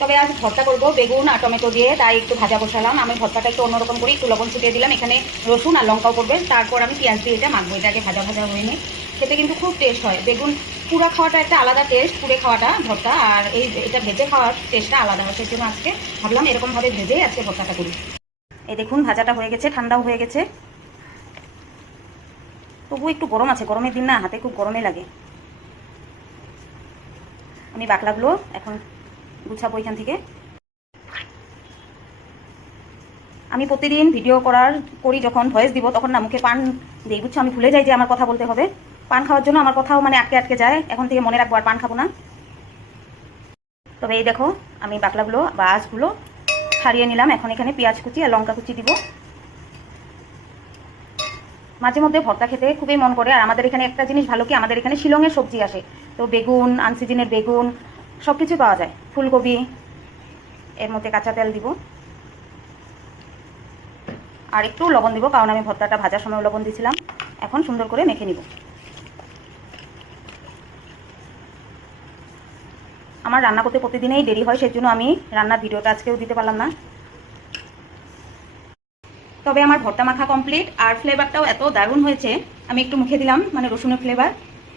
তবে আজ ভর্তা করব বেগুন আর টমেটো দিয়ে, তাই একটু ভাজা বসালাম। আমি ভর্তাটা একটু অন্যরকম করি, একটু লবণ ছিটিয়ে দিলাম, এখানে রসুন আর লঙ্কাও করবে, তারপর আমি পেঁয়াজ দিয়ে এটা মাখবো। এটাকে ভাজা ভাজা হয়ে নিয়ে খেতে কিন্তু খুব টেস্ট হয়। বেগুন পুরা খাওয়াটা একটা আলাদা টেস্ট, পুড়ে খাওয়াটা ভর্তা, আর এটা ভেজে খাওয়ার টেস্টটা আলাদা হয়। সেই জন্য আজকে ভাবলাম এরকমভাবে ভেজেই আজকে ভর্তাটা করি। এই দেখুন ভাজাটা হয়ে গেছে, ঠান্ডাও হয়ে গেছে, তবু একটু গরম আছে, গরমের দিন না, হাতে খুব গরমই লাগে। আমি বাকলাগুলো এখন গুছাবো এখান থেকে। আমি প্রতিদিন ভিডিও করি যখন ভয়েস দিব তখন না মুখে পান দিই, বুঝছো? আমি ভুলে যাই যে আমার কথা বলতে হবে। পান খাওয়ার জন্য আমার কথাও মানে আটকে আটকে যায়। এখন থেকে মনে রাখবো আর পান খাবো না। তবে এই দেখো আমি বাকলাগুলো বা আঁশগুলো ছাড়িয়ে নিলাম। এখন এখানে পেঁয়াজ কুচি আর লঙ্কা কুচি দিব। মাঝে মধ্যে ভর্তা খেতে খুবই মন করে। আর আমাদের এখানে একটা জিনিস ভালো কি, আমাদের এখানে শিলংয়ের সবজি আসে, তো বেগুন, আনসিজনের বেগুন সব কিছু পাওয়া যায়, ফুলকপি। এর মধ্যে কাঁচা তেল দিব আর একটু লবণ দিব, কারণ আমি ভর্তাটা ভাজার সময় লবণ দিয়েছিলাম। এখন সুন্দর করে মেখে নিব। আমার রান্না করতে প্রতিদিনই দেরি হয়, সেই জন্য আমি রান্নার ভিডিওটা আজকেও দিতে পারলাম না। তবে আমার ভর্তা মাখা কমপ্লিট, আর ফ্লেভারটাও এত দারুণ হয়েছে। আমি একটু মুখে দিলাম, মানে রসুনের ফ্লেভার,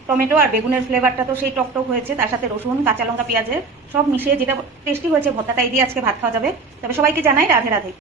টমেটো আর বেগুনের ফ্লেভারটা তো সেই টকটক হয়েছে, তার সাথে রসুন, কাঁচা লঙ্কা, পেঁয়াজের সব মিশিয়ে যেটা টেস্টি হয়েছে ভর্তাটা, এই দিয়ে আজকে ভাত খাওয়া যাবে। তবে সবাইকে জানাই রাধে রাধে।